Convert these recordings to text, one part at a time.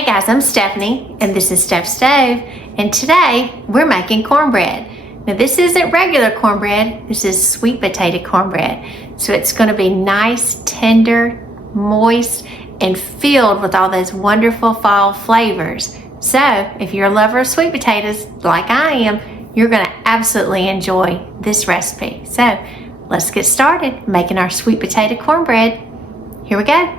Hey guys, I'm Stephanie and this is Steph's Stove, and today we're making cornbread. Now this isn't regular cornbread, this is sweet potato cornbread. So it's gonna be nice, tender, moist, and filled with all those wonderful fall flavors. So if you're a lover of sweet potatoes like I am, you're gonna absolutely enjoy this recipe. So let's get started making our sweet potato cornbread. Here we go.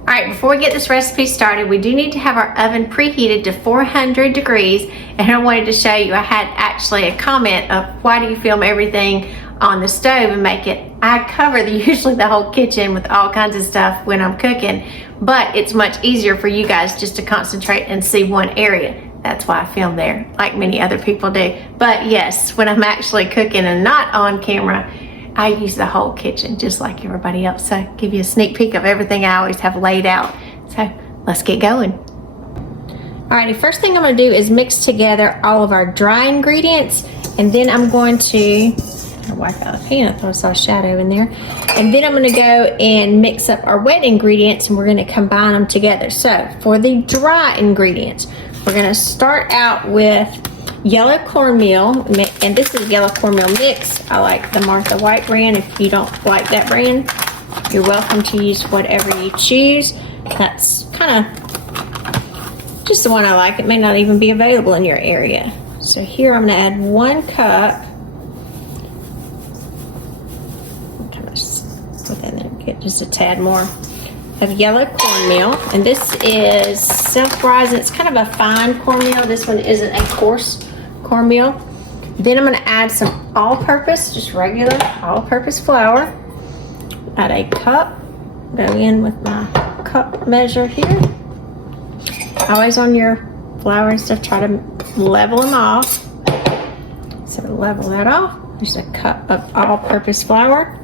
All right, before we get this recipe started, we do need to have our oven preheated to 400 degrees. And I wanted to show you, I had actually a comment of why do you film everything on the stove and make it, I cover usually the whole kitchen with all kinds of stuff when I'm cooking, but it's much easier for you guys just to concentrate and see one area. That's why I film there, like many other people do. But yes, when I'm actually cooking and not on camera, I use the whole kitchen just like everybody else. So give you a sneak peek of everything I always have laid out. So let's get going. Alrighty, first thing I'm gonna do is mix together all of our dry ingredients, and then I'm going to wipe out the pan. I thought I saw a shadow in there. And then I'm gonna go and mix up our wet ingredients and we're gonna combine them together. So for the dry ingredients, we're gonna start out with yellow cornmeal, and this is yellow cornmeal mix. I like the Martha White brand. If you don't like that brand, you're welcome to use whatever you choose. That's kind of just the one I like. It may not even be available in your area. So here I'm going to add 1 cup. Kind of put that in there, get just a tad more of yellow cornmeal, and this is self-rising. It's kind of a fine cornmeal. This one isn't a coarse cornmeal. Then I'm going to add some all-purpose, just regular all-purpose flour. Add a cup. Go in with my cup measure here. Always on your flour and stuff, try to level them off. So level that off. There's a cup of all-purpose flour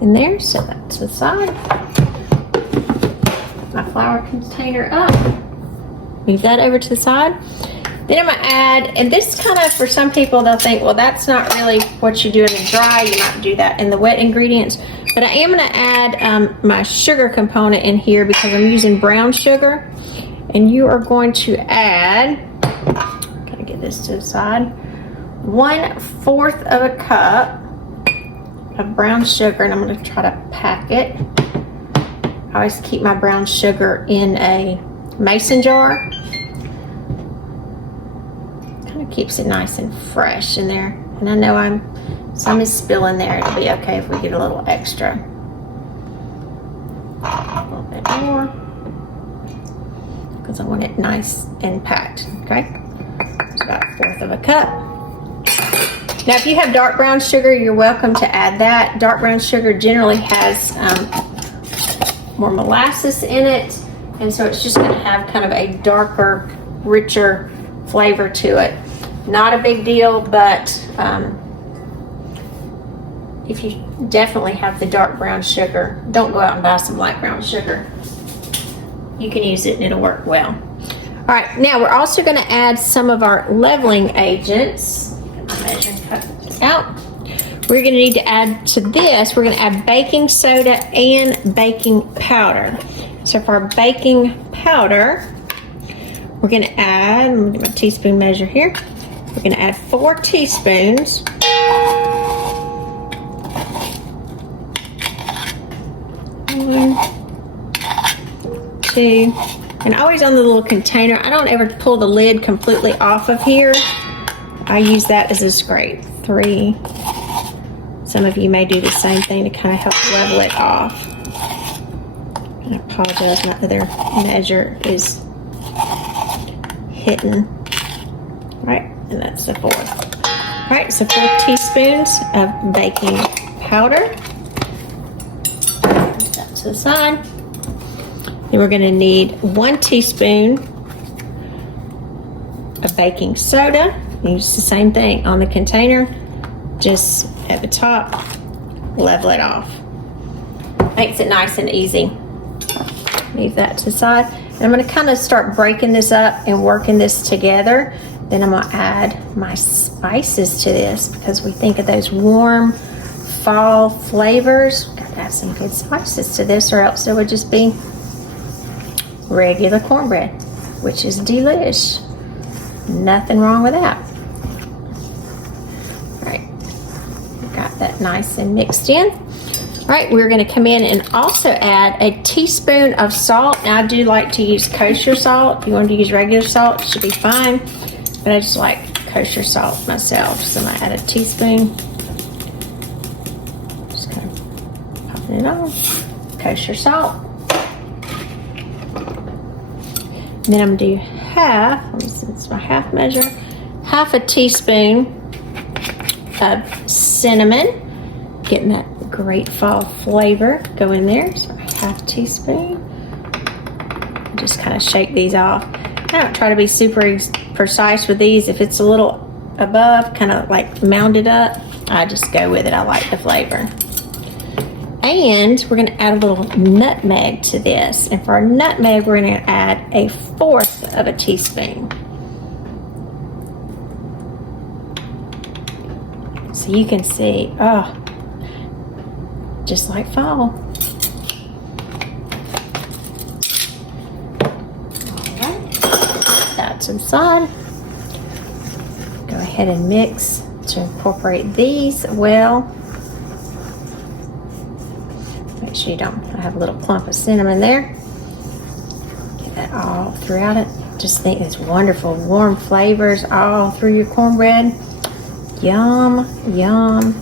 in there. Set that to the side. My flour container up. Move that over to the side. Then I'm gonna add, and this kind of, for some people, they'll think, well, that's not really what you do in the dry. You might do that in the wet ingredients. But I am gonna add my sugar component in here because I'm using brown sugar. And you are going to add, gotta get this to the side, 1/4 of a cup of brown sugar, and I'm gonna try to pack it. I always keep my brown sugar in a mason jar. Kind of keeps it nice and fresh in there. And I know some is spilling there. It'll be okay if we get a little extra. A little bit more. Because I want it nice and packed, okay? It's about 1/4 of a cup. Now if you have dark brown sugar, you're welcome to add that. Dark brown sugar generally has more molasses in it, and so it's just going to have kind of a darker, richer flavor to it. Not a big deal, but if you definitely have the dark brown sugar, don't go out and buy some light brown sugar. You can use it and it'll work well. All right, now we're also going to add some of our leveling agents. Measure and cut this out. We're going to need to add to this, we're going to add baking soda and baking powder. So for our baking powder, we're going to add, let me get my teaspoon measure here. We're going to add 4 teaspoons. 1, 2, and always on the little container. I don't ever pull the lid completely off of here. I use that as a scrape. 3. Some of you may do the same thing to kind of help level it off. And I apologize, my other measure is hidden. Right, and that's the 4th. All right, so 4 teaspoons of baking powder. Put that to the side. Then we're going to need 1 teaspoon of baking soda. Use the same thing on the container. Just at the top, level it off. Makes it nice and easy. Leave that to the side. And I'm going to kind of start breaking this up and working this together. Then I'm going to add my spices to this because we think of those warm fall flavors. Got to add some good spices to this, or else it would just be regular cornbread, which is delish. Nothing wrong with that. All right, got that nice and mixed in. All right, we're gonna come in and also add a teaspoon of salt. Now I do like to use kosher salt. If you want to use regular salt, it should be fine. But I just like kosher salt myself. So I'm gonna add a teaspoon. Just kind of popping it on. Kosher salt. And then I'm gonna do half, let me see, it's my half measure, half a teaspoon of cinnamon. Getting that great fall flavor go in there. So half a teaspoon. Just kind of shake these off. I don't try to be super precise with these. If it's a little above, kind of like mounded up, I just go with it. I like the flavor. And we're gonna add a little nutmeg to this. And for our nutmeg, we're gonna add 1/4 of a teaspoon. So you can see, oh, just like fall. All right, that's inside. Go ahead and mix to incorporate these well. Make sure you don't have a little clump of cinnamon there. Get that all throughout it. Just think it's wonderful, warm flavors all through your cornbread. Yum, yum,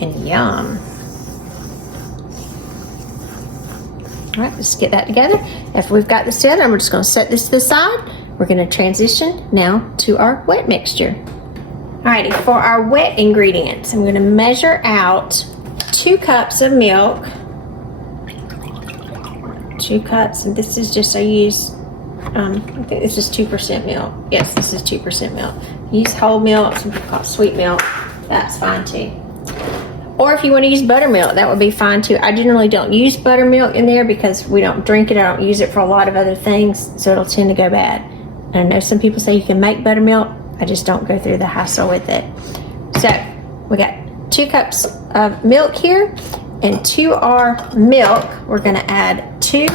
and yum. All right, let's get that together. After we've got this together, I'm just gonna set this to the side. We're gonna transition now to our wet mixture. Alrighty, for our wet ingredients, I'm gonna measure out 2 cups of milk. 2 cups, and this is just, I use, I think this is 2% milk. Yes, this is 2% milk. Use whole milk, some people call it sweet milk. That's fine too. Or if you want to use buttermilk, that would be fine too. I generally don't use buttermilk in there because we don't drink it. I don't use it for a lot of other things, so it'll tend to go bad. And I know some people say you can make buttermilk. I just don't go through the hassle with it. So we got 2 cups of milk here, and to our milk, we're gonna add 2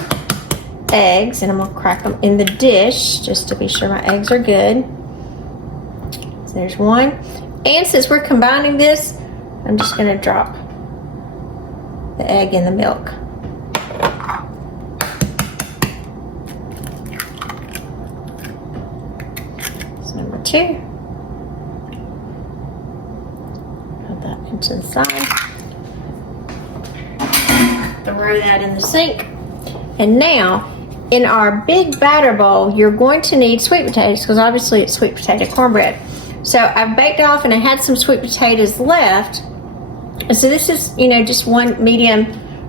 eggs, and I'm gonna crack them in the dish just to be sure my eggs are good. So there's 1. And since we're combining this, I'm just gonna drop the egg in the milk. So number 2. Put that into the side. Throw that in the sink. And now, in our big batter bowl, you're going to need sweet potatoes because obviously it's sweet potato cornbread. So I've baked it off and I had some sweet potatoes left. And so this is, you know, just 1 medium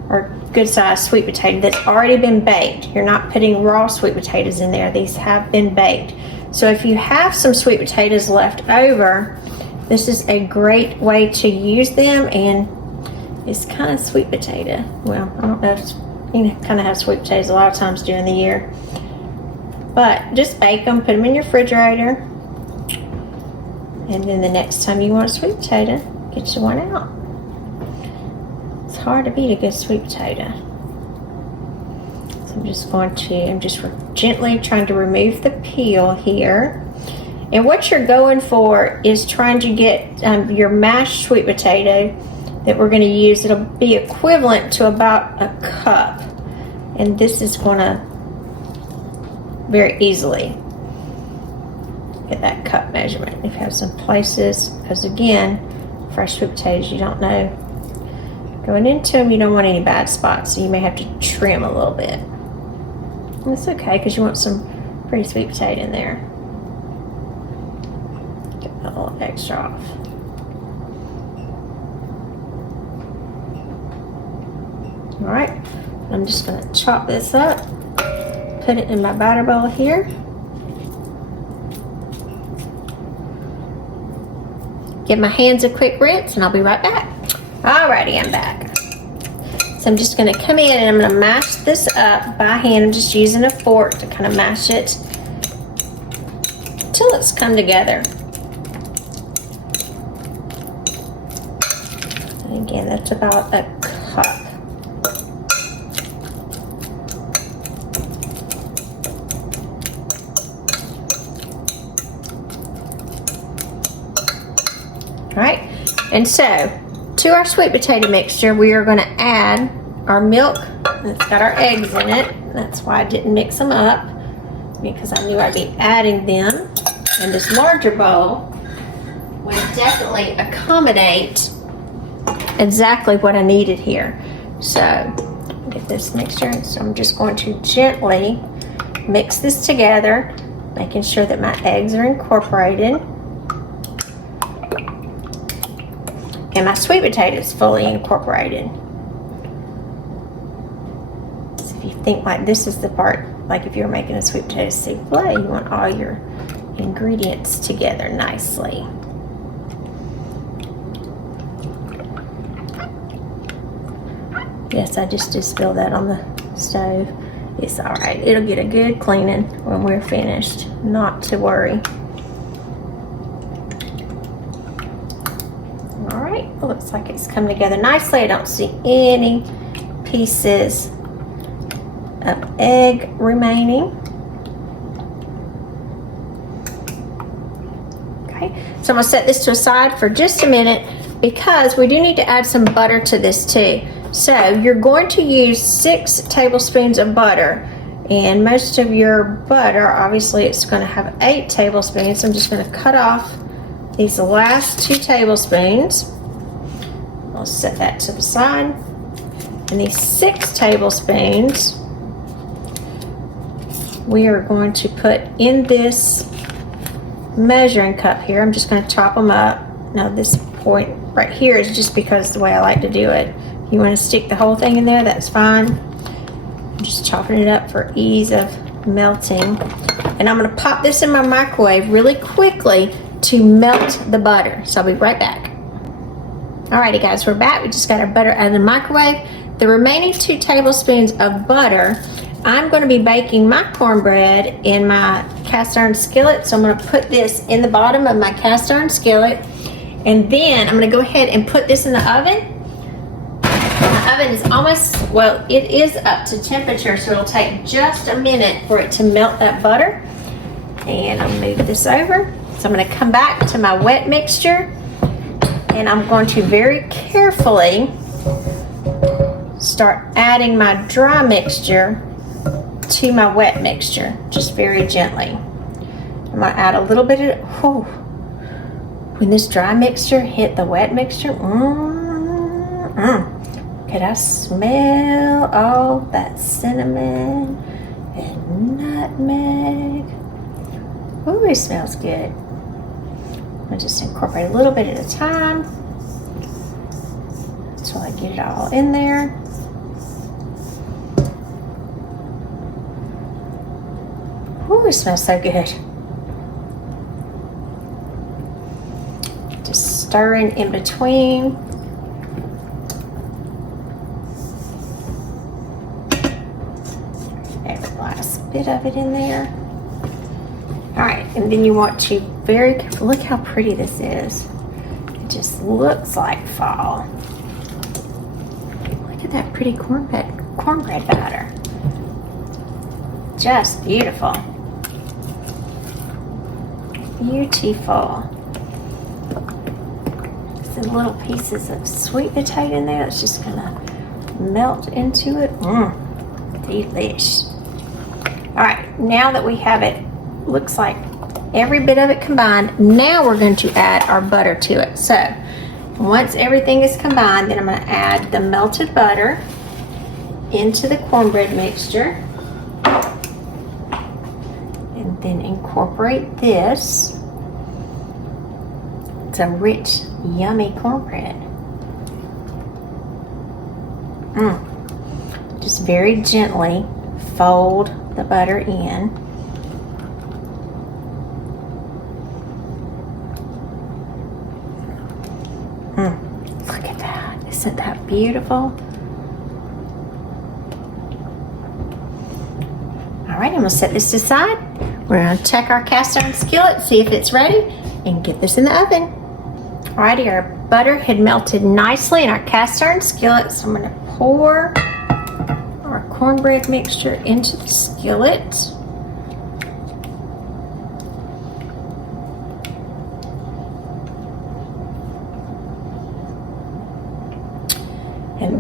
or good sized sweet potato that's already been baked. You're not putting raw sweet potatoes in there. These have been baked. So if you have some sweet potatoes left over, this is a great way to use them, and it's kind of sweet potato. Well, I don't know if it's, you know, kind of have sweet potatoes a lot of times during the year. But just bake them, put them in your refrigerator, and then the next time you want a sweet potato, get you one out. It's hard to beat a good sweet potato. So I'm just gently trying to remove the peel here. And what you're going for is trying to get your mashed sweet potato that we're going to use. It'll be equivalent to about a cup. And this is going to very easily get that cup measurement. If you have some places, because again, fresh sweet potatoes, you don't know. Going into them, you don't want any bad spots, so you may have to trim a little bit. That's okay, because you want some pretty sweet potato in there. Get a little extra off. All right, I'm just going to chop this up, put it in my batter bowl here. Give my hands a quick rinse and I'll be right back. Alrighty, I'm back. So I'm just gonna come in and I'm gonna mash this up by hand. I'm just using a fork to kind of mash it until it's come together. And again, that's about a cup. And so, to our sweet potato mixture, we are going to add our milk. It's got our eggs in it. That's why I didn't mix them up, because I knew I'd be adding them. And this larger bowl would definitely accommodate exactly what I needed here. So, get this mixture. So I'm just going to gently mix this together, making sure that my eggs are incorporated. And my sweet potato is fully incorporated. So if you think like this is the part, like if you're making a sweet potato souffle, you want all your ingredients together nicely. Yes, I just spilled that on the stove. It's all right. It'll get a good cleaning when we're finished. Not to worry. All right, looks like it's come together nicely. I don't see any pieces of egg remaining. Okay, so I'm gonna set this to a side for just a minute because we do need to add some butter to this too. So you're going to use 6 tablespoons of butter, and most of your butter, obviously it's going to have 8 tablespoons. So I'm just going to cut off these last 2 tablespoons. I'll set that to the side. And these 6 tablespoons we are going to put in this measuring cup here. I'm just going to chop them up. Now this point right here is just because the way I like to do it. You want to stick the whole thing in there, that's fine. I'm just chopping it up for ease of melting. And I'm going to pop this in my microwave really quickly to melt the butter. So I'll be right back. Alrighty guys, we're back. We just got our butter out of the microwave. The remaining 2 tablespoons of butter, I'm going to be baking my cornbread in my cast iron skillet. So I'm going to put this in the bottom of my cast iron skillet. And then I'm going to go ahead and put this in the oven. The oven is almost, well, it is up to temperature, so it'll take just a minute for it to melt that butter. And I'll move this over. So I'm going to come back to my wet mixture, and I'm going to very carefully start adding my dry mixture to my wet mixture, just very gently. I'm going to add a little bit of, when this dry mixture hit the wet mixture, could I smell all that cinnamon and nutmeg? Ooh, it smells good. I'll just incorporate a little bit at a time until I get it all in there. Ooh, it smells so good. Just stirring in between. Every last bit of it in there. All right, and then you want to very careful. Look how pretty this is. It just looks like fall. Look at that pretty cornbread batter. Just beautiful. Beautiful. Some little pieces of sweet potato in there that's just gonna melt into it. Delish. All right, now that we have it, looks like every bit of it combined, now we're going to add our butter to it. So once everything is combined, then I'm going to add the melted butter into the cornbread mixture, and then incorporate this. It's a rich, yummy cornbread. Just very gently fold the butter in. Look at that. Isn't that beautiful? All right, I'm gonna set this aside. We're gonna check our cast iron skillet, see if it's ready, and get this in the oven. Alrighty, our butter had melted nicely in our cast iron skillet, so I'm gonna pour our cornbread mixture into the skillet.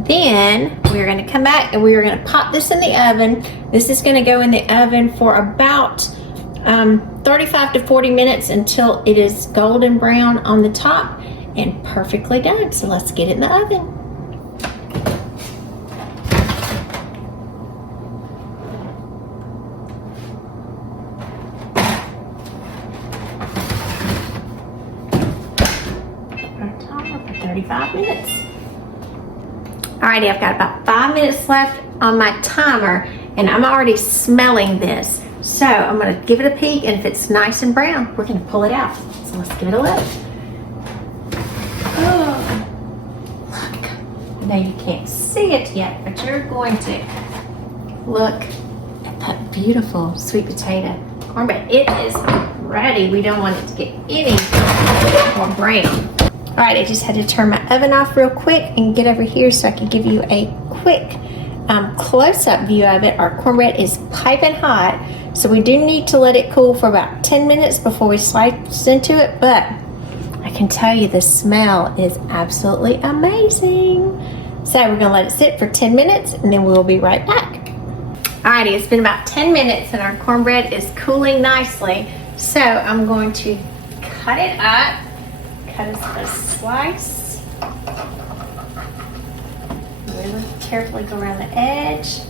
then we're gonna come back and we are gonna pop this in the oven. This is gonna go in the oven for about 35 to 40 minutes until it is golden brown on the top and perfectly done. So let's get it in the oven. Our timer for 35 minutes. Alrighty, I've got about 5 minutes left on my timer and I'm already smelling this. So I'm gonna give it a peek, and if it's nice and brown, we're gonna pull it out. So let's give it a look. Oh, look. I know you can't see it yet, but you're going to. Look at that beautiful sweet potato cornbread. It is ready. We don't want it to get any more brown. All right, I just had to turn my oven off real quick and get over here so I can give you a quick close-up view of it. Our cornbread is piping hot, so we do need to let it cool for about 10 minutes before we slice into it, but I can tell you the smell is absolutely amazing. So we're gonna let it sit for 10 minutes and then we'll be right back. Alrighty, it's been about 10 minutes and our cornbread is cooling nicely. So I'm going to cut it up, cut a slice. Really carefully go around the edge.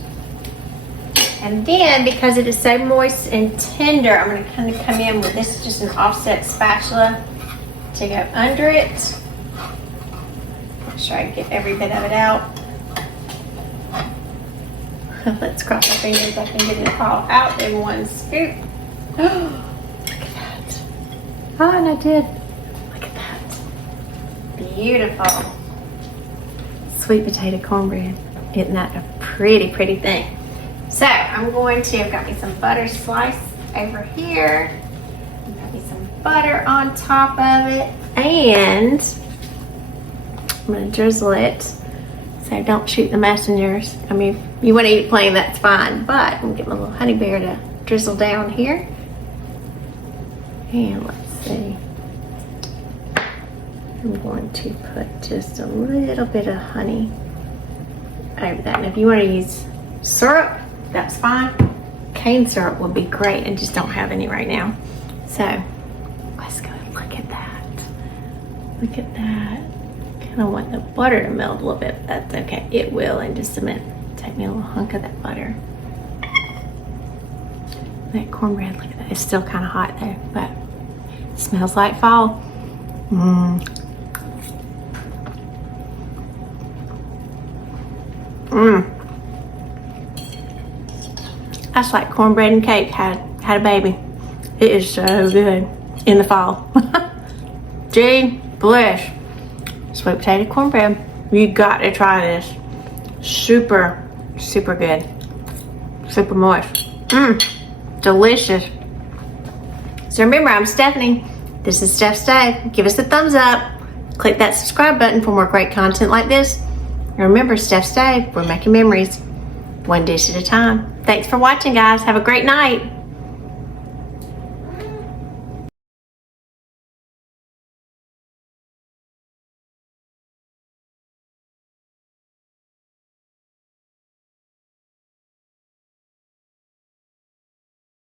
And then, because it is so moist and tender, I'm going to kind of come in with this, just an offset spatula to go under it. Make sure I get every bit of it out. Let's cross our fingers I can get it all out in one scoop. Oh, look at that. Oh, and I did. Look at that. Beautiful. Sweet potato cornbread. Isn't that a pretty, pretty thing? So I'm going to, I've got me some butter sliced over here. I've got me some butter on top of it. And I'm going to drizzle it. So don't shoot the messengers. I mean, if you want to eat it plain, that's fine. But I'm going to get my little honey bear to drizzle down here. And let's see. I'm going to put just a little bit of honey over that. And if you want to use syrup, that's fine. Cane syrup would be great. I just don't have any right now. So let's go and look at that. Look at that. Kind of want the butter to melt a little bit, but that's okay. It will in just a minute. Take me a little hunk of that butter. That cornbread, look at that. It's still kind of hot though, but it smells like fall. Mmm. Mmm. That's like cornbread and cake had a baby. It is so good in the fall. Gee, blish. Sweet potato cornbread. You got to try this. Super, super good. Super moist. Mmm, delicious. So remember, I'm Stephanie. This is Steph's Stove. Give us a thumbs up. Click that subscribe button for more great content like this. And remember, Steph's Stove, we're making memories one dish at a time. Thanks for watching, guys. Have a great night.